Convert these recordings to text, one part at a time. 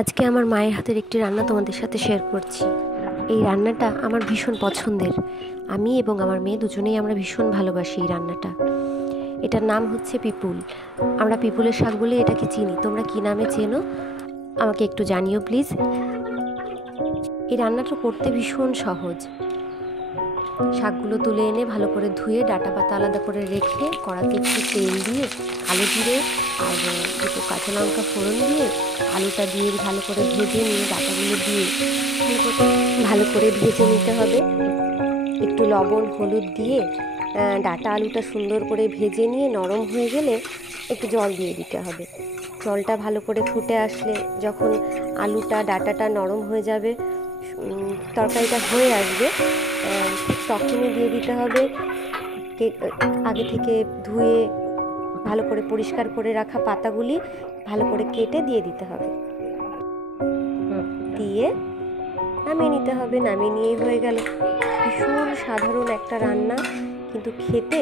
আজকে আমার মায়ের হাতের একটি রান্না তোমাদের সাথে শেয়ার করছি। এই রান্নাটা আমার ভীষণ পছন্দের। আমি এবং আমার মেয়ে দুজনেই আমরা ভীষণ ভালোবাসি এই রান্নাটা। এটার নাম হচ্ছে পিপুল। আমরা পিপুলের শাক বলে এটাকে চিনি। তোমরা কী নামে চেনো আমাকে একটু জানিও প্লিজ। এই রান্নাটা করতে ভীষণ সহজ। শাকগুলো তুলে এনে ভালো করে ধুয়ে ডাঁটা পাতা আলাদা করে রেখে কড়াতে একটু তেল দিয়ে আলু জিরে আর দুটো কাঁচা লঙ্কা ফোড়ন দিয়ে আলুটা দিয়ে ভালো করে ভেজে নিয়ে ডাঁটাগুলো দিয়ে ভালো করে ভেজে নিতে হবে। একটু লবণ হলুদ দিয়ে ডাঁটা আলুটা সুন্দর করে ভেজে নিয়ে নরম হয়ে গেলে একটু জল দিয়ে দিতে হবে। জলটা ভালো করে ফুটে আসলে যখন আলুটা ডাঁটাটা নরম হয়ে যাবে, তরকারিটা হয়ে আসবে, তখনই দিয়ে দিতে হবে আগে থেকে ধুয়ে ভালো করে পরিষ্কার করে রাখা পাতাগুলি ভালো করে কেটে দিয়ে দিতে হবে। দিয়ে নামিয়ে নিতে হবে। নামিয়ে নিয়েই হয়ে গেল। ভীষণ সাধারণ একটা রান্না, কিন্তু খেতে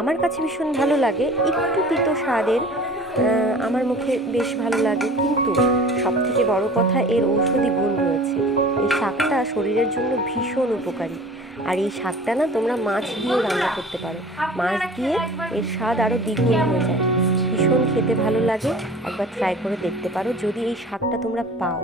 আমার কাছে ভীষণ ভালো লাগে। একটু তিতো স্বাদের, আমার মুখে বেশ ভালো লাগে। কিন্তু সবথেকে বড় কথা, এর ঔষধি গুণ রয়েছে। এই শাকটা শরীরের জন্য ভীষণ উপকারী। আর এই শাকটা না তোমরা মাছ দিয়েও রান্না করতে পারো। মাছ দিয়ে এর স্বাদ আরও দ্বিগুণ হয়ে যায়। ভীষণ খেতে ভালো লাগে। একবার ট্রাই করে দেখতে পারো যদি এই শাকটা তোমরা পাও।